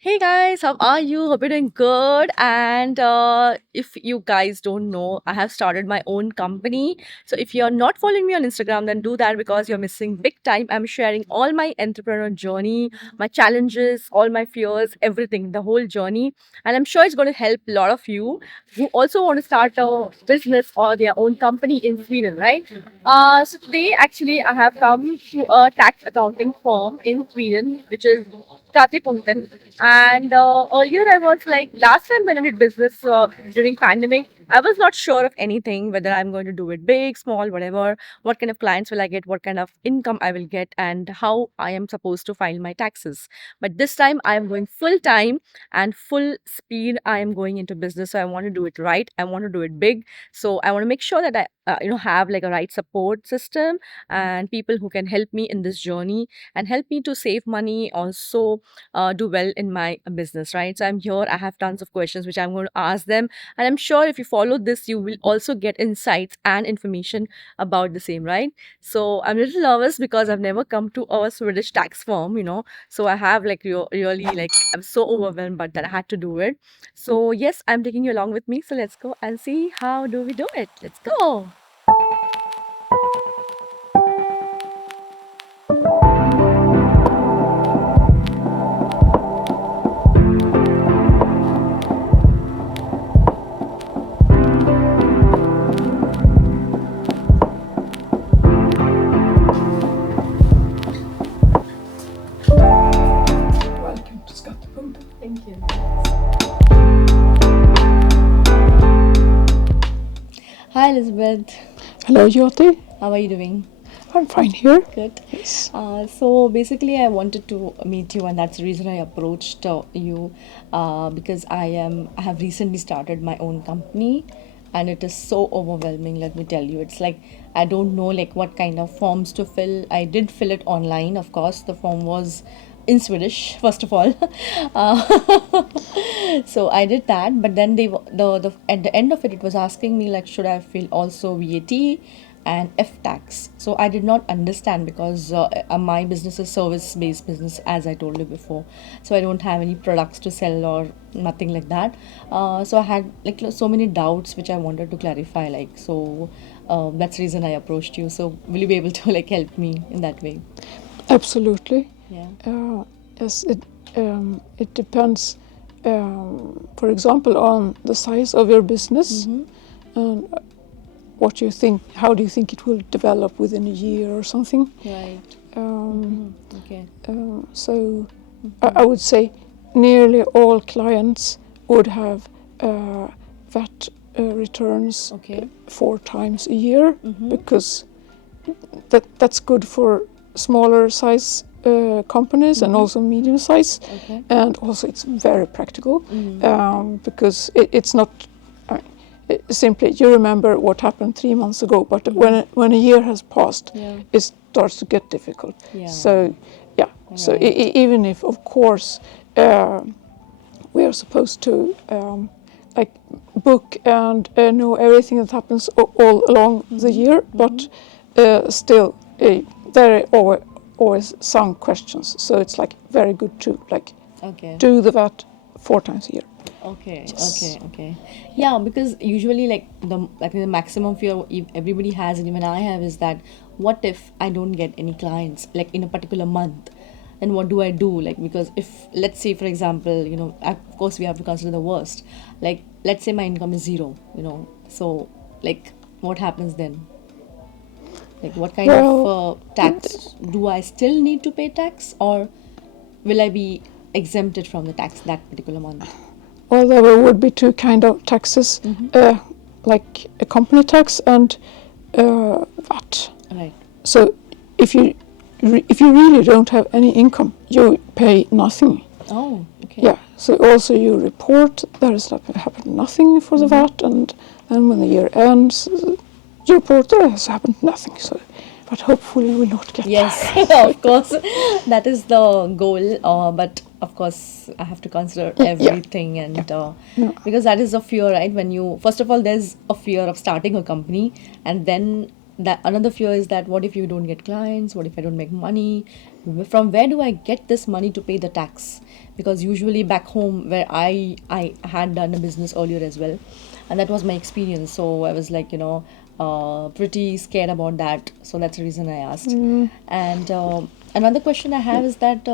Hey guys, how are you? Hope you're doing good. And if you guys don't know, I have started my own company. So if you're not following me on Instagram, then do that because you're missing big time. I'm sharing all my entrepreneur journey, my challenges, all my fears, everything, the whole journey. And I'm sure it's going to help a lot of you who also want to start a business or their own company in Sweden, right? So today, actually, I have come to a tax accounting firm in Sweden, which is Skattepunkten. And earlier, I was like, last time when I did business during pandemic, I was not sure of anything, whether I'm going to do it big, small, whatever, what kind of clients will I get, what kind of income I will get, and how I am supposed to file my taxes. But this time, I am going full time and full speed. I am going into business, so I want to do it right. I want to do it big. So I want to make sure that I have like a right support system and people who can help me in this journey and help me to save money, also do well in my business, right? So I'm here. I have tons of questions which I'm going to ask them, and I'm sure if you follow this, you will also get insights and information about the same, right? So I'm a little nervous because I've never come to a Swedish tax firm. So I have like really like I'm so overwhelmed, but that I had to do it. So yes, I'm taking you along with me. So let's go and see how do we do it. Let's go. Welcome to Skattepunkten. Thank you. Hi, Elizabeth. Hello, Jyoti. How are you doing? I'm fine here. Good. Yes. So basically, I wanted to meet you, and that's the reason I approached you because I have recently started my own company, and it is so overwhelming. Let me tell you, it's like I don't know like what kind of forms to fill. I did fill it online, of course. The form was in Swedish, first of all. uh, so I did that, but then the at the end of it, it was asking me like, should I fill also VAT and F tax? So I did not understand because my business is service based business, as I told you before. So I don't have any products to sell or nothing like that. So I had like so many doubts which I wanted to clarify. Like so. That's the reason I approached you. So, will you be able to like help me in that way? Absolutely. Yeah. Yes, it depends, for example, on the size of your business and what you think. How do you think it will develop within a year or something? Right. Okay. So I would say nearly all clients would have VAT returns Okay. 4 times a year because that's good for smaller size companies and also medium size, Okay. and also it's very practical because it's not simply you remember what happened 3 months ago, but when a year has passed, Yeah. it starts to get difficult. Yeah. So yeah, so Right. even if of course we are supposed to like book and know everything that happens all along the year, but still there are always some questions. So it's like very good to like Okay. do the VAT 4 times a year. Okay. Yes. Okay. Yeah, because usually the maximum fear everybody has, and even I have, is that what if I don't get any clients like in a particular month? Then what do I do? Like because if let's say for example, of course we have to consider the worst. Like let's say my income is zero. So like what happens then? Like what kind of Well, tax do I still need to pay tax, or will I be exempted from the tax that particular month? well, there would be two kind of taxes, like a company tax and VAT. Right. So if you if you really don't have any income, you pay nothing. Oh, okay. Yeah. So also you report there is happened nothing for the VAT, and then when the year ends, you report there has happened nothing. So, but hopefully we will not get Yes, there. of course, that is the goal. But of course, I have to consider Yeah. everything, Yeah. and No. because that is a fear, right? When you first of all, there's a fear of starting a company, and then that another fear is that what if you don't get clients, what if I don't make money, from where do I get this money to pay the tax? Because usually back home where I had done a business earlier as well, and that was my experience, so I was like, pretty scared about that, so that's the reason I asked. And another question I have is that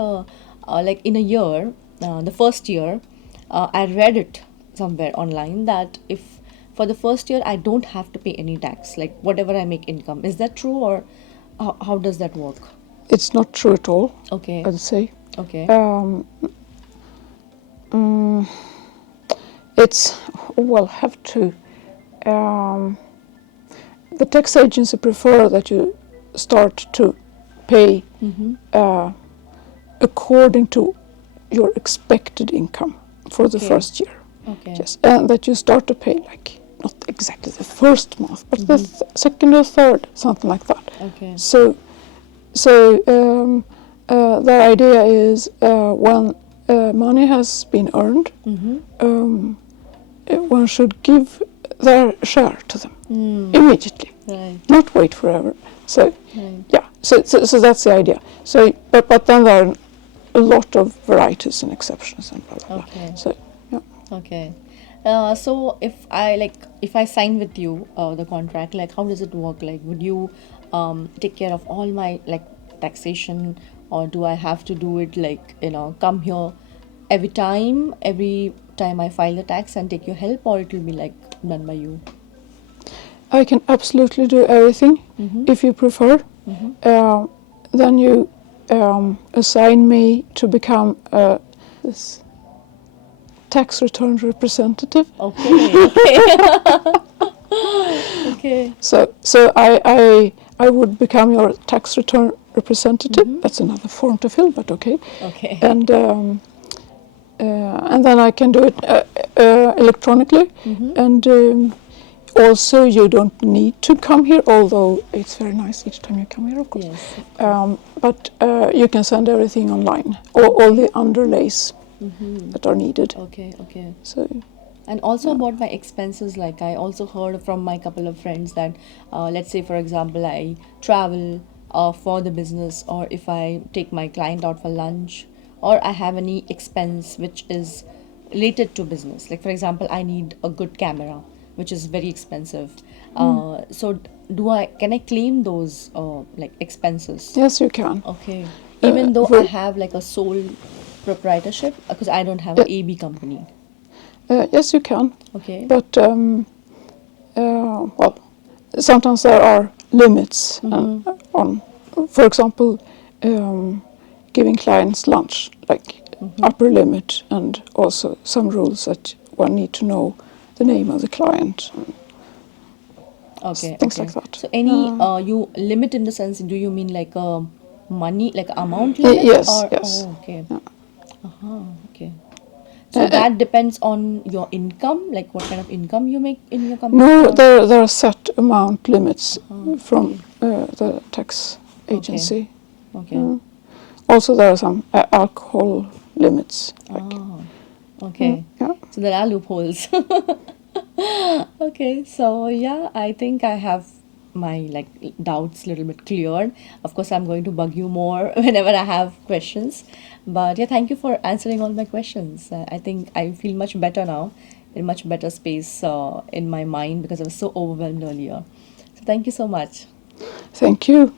like in a year, the first year, I read it somewhere online that if for the first year I don't have to pay any tax, like whatever I make income. Is that true, or how does that work? It's not true at all, Okay. I'd say. Okay. It's, well, have to. Um, the tax agency prefer that you start to pay according to your expected income for the Okay. first year. Okay. Yes, and that you start to pay like not exactly the first month, but the second or third, something like that. Okay. So the idea is when money has been earned, one should give their share to them immediately, Right. not wait forever. So Right. yeah, so that's the idea. So but then there are a lot of varieties and exceptions and blah blah blah. Okay. So yeah. Okay. So if I sign with you the contract, like how does it work? Like would you take care of all my like taxation, or do I have to do it like come here every time I file the tax and take your help, or it will be like done by you? I can absolutely do everything if you prefer. Then you assign me to become this tax return representative. Okay. Okay. Okay. So I would become your tax return representative. That's another form to fill, but okay. Okay. And then I can do it electronically, and also you don't need to come here, although it's very nice each time you come here, of course. Yes. But you can send everything online, all the underlays that are needed. Okay. Okay. So And also about my expenses, like I also heard from my couple of friends that, let's say for example, I travel for the business, or if I take my client out for lunch, or I have any expense which is related to business. Like for example, I need a good camera, which is very expensive. So can I claim those like expenses? yes, you can. Okay. Even though I For, have like a sole proprietorship, because I don't have an AB company. yes, you can. Okay. But well, sometimes there are limits on, for example, giving clients lunch, like upper limit, and also some rules that one need to know the name of the client, Okay, things okay. like that. So any you limit in the sense, do you mean like a money, like amount limit, Yes, or yes. oh, okay. Yeah. Okay. So Uh, that depends on your income, like what kind of income you make in your company, no, or there are set amount limits from okay, the tax okay, agency. okay. Also, there are some alcohol limits. Like, Okay. yeah. So there are loopholes. Okay, so yeah, I think I have my like doubts a little bit cleared. Of course, I'm going to bug you more whenever I have questions. But yeah, thank you for answering all my questions. I think I feel much better now, in much better space in my mind, because I was so overwhelmed earlier. So thank you so much. Thank you.